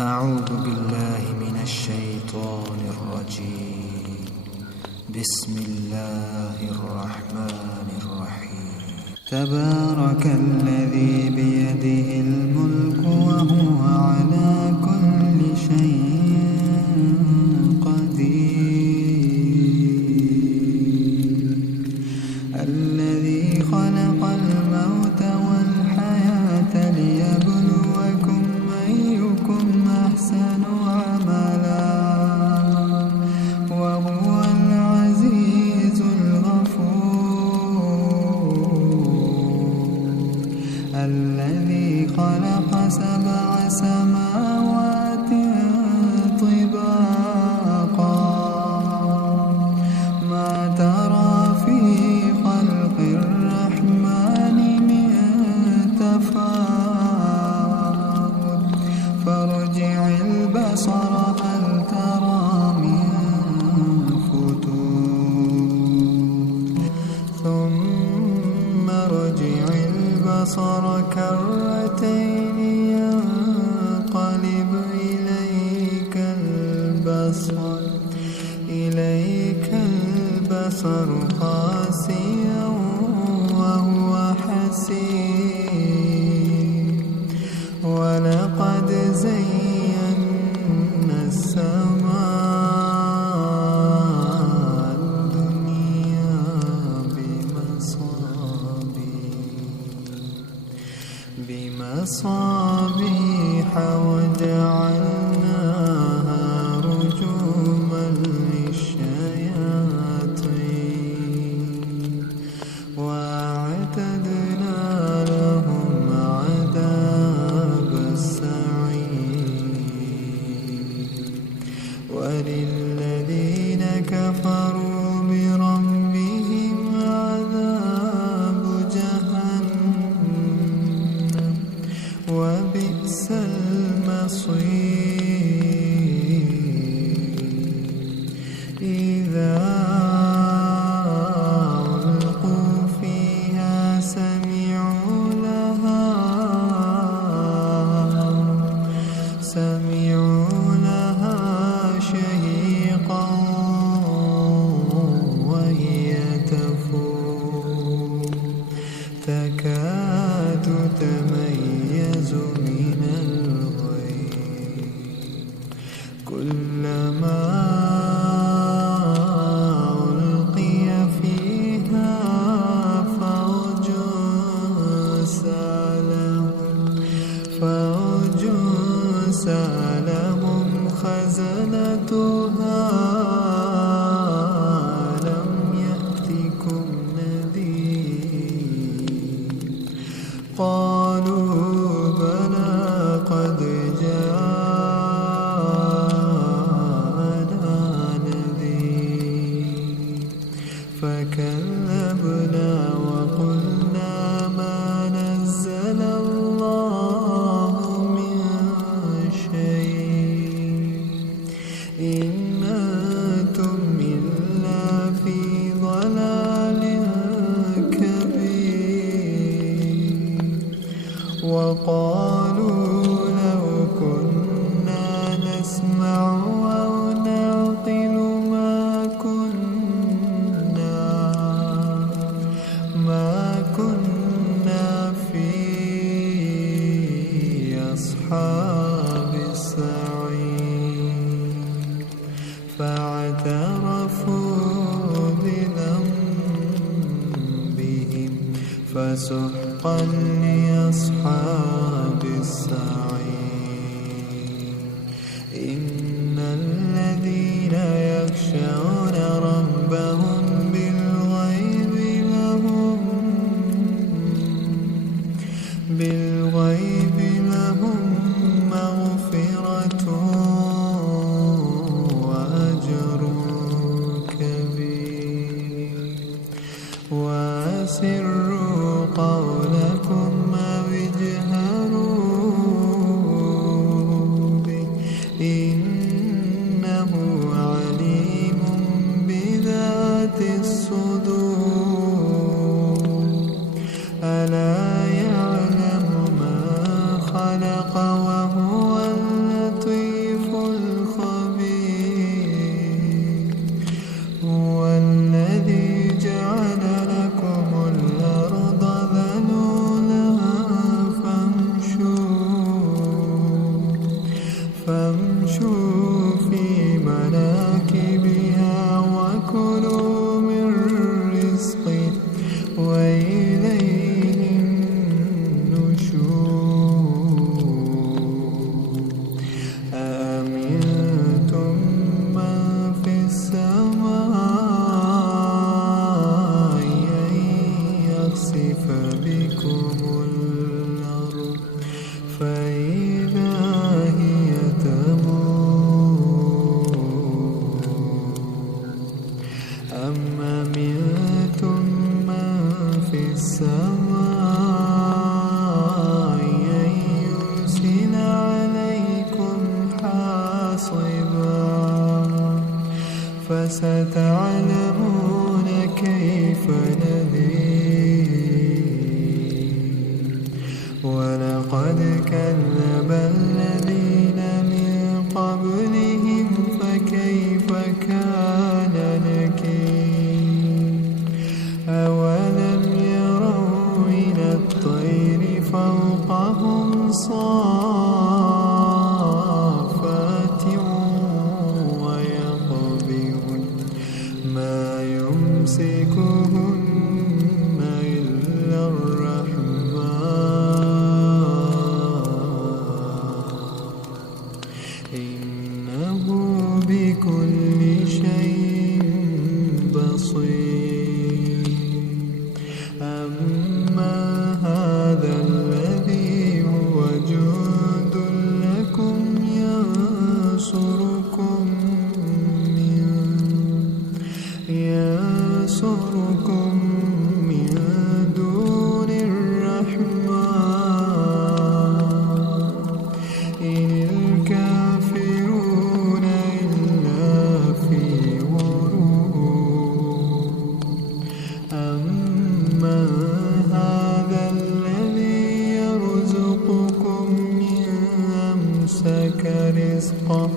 أعوذ بالله من الشيطان الرجيم. بسم الله الرحمن الرحيم. تبارك الذي بيده الملك وهو على كل شيء قدير. الذي خلق الموت والحياة ليبلوكم أيكم أحسن عملا وهو العزيز الغفور. الذي خلق 7 سماوات طباقا ما ترى في خلق الرحمن من تفاوت فارجع البصر هل ترى من فتور ثم ارجع البصر كرتين ينقلب إليك البصر خاسئا وهو حسير. ولقد زينا السماء الدنيا بمصابيح وجعلناها رجوما للشياطين وأعتدنا لهم عذاب السعير. وللذين كفروا بربهم عذاب جهنم وبئس المصير. إذا ألقوا فيها سمعوا لها شهيقا وهي تفور تكاد تميز من الغيظ. كلما ألقي فيها فوج سألهم خزنتها ألم يأتكم نذير. قالوا بلى قد جاءنا نذير فكذبنا وقلنا ما نزل الله من شيء إن أنتم إلا في ضلال كبير. وقالوا لو كنا نسمع أو نعقل ما كنا في أصحاب السعير. فاعترفوا بذنبهم فسحقا لأصحاب السعير. إن الذين يخشون ربهم بالغيب لهم مغفرة وأجر كبير. وأسروا قولكم أو اجهروا به فستعلمون كيف نذير ولقد كذب الذين من قبلهم فكيف كان نكير أولم يروا إلى الطير فوقهم صافات ويقبضن ما يمسكهن إلا الرحمن إنه بكل شيء بصير أما هذا الذي هو جند لكم ينصركم من دون الرحمن إن الكافرون إلا في غرور أما هذا الذي يرزقكم من أمسك رزقه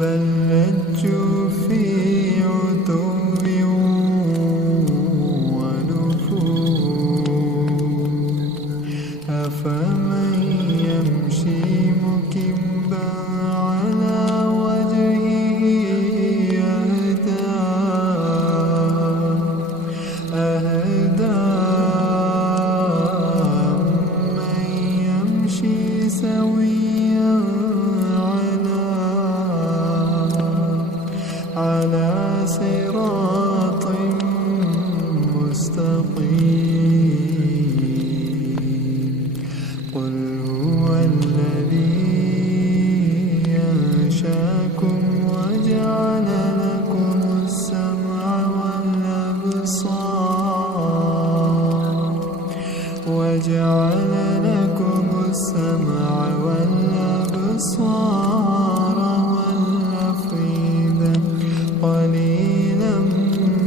بل لجوا في عتو ونفور أفمن يمشي مكبا على وجهه أهدى من يمشي سويا على صراط مستقيم قل هو الذي أنشأكم وجعل لكم السمع والأبصار والأفئدة قليلا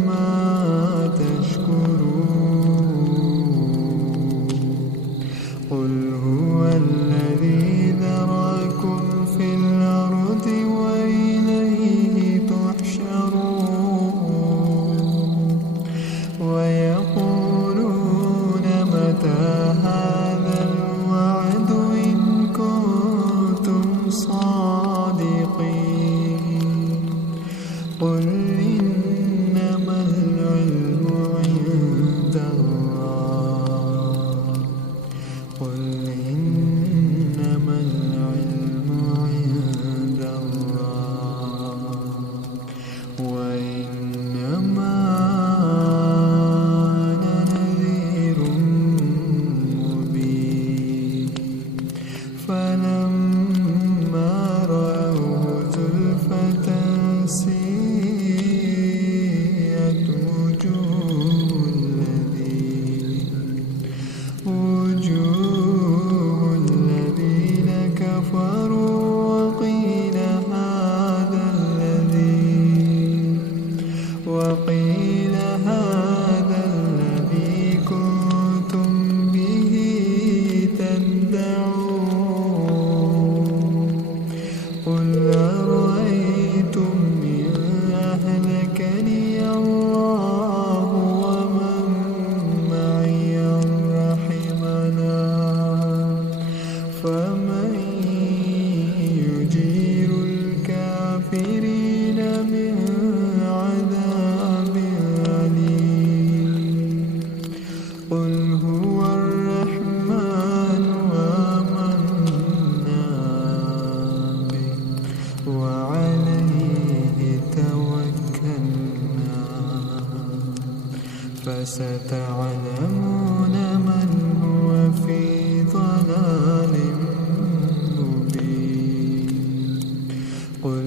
ما تشكرون قل هو الذي ذرأكم في الأرض وإليه تحشرون ويقولون متى هذا الوعد إن كنتم صادقين قل إنما العلم عند الله قل إنما العلم عند الله وإنما أنا نذير مبين فلما رأوه زلفة سيئت وجوه الذين كفروا وقيل هذا الذي كنتم به تدعون قل أرأيتم إن أهلكني الله ومن معي رحمنا فمن يجير الكافرين من عذاب أليم قل هو الرحمن آمنا به وعليه توكلنا فستعلمون من هو في ضلال مبين قل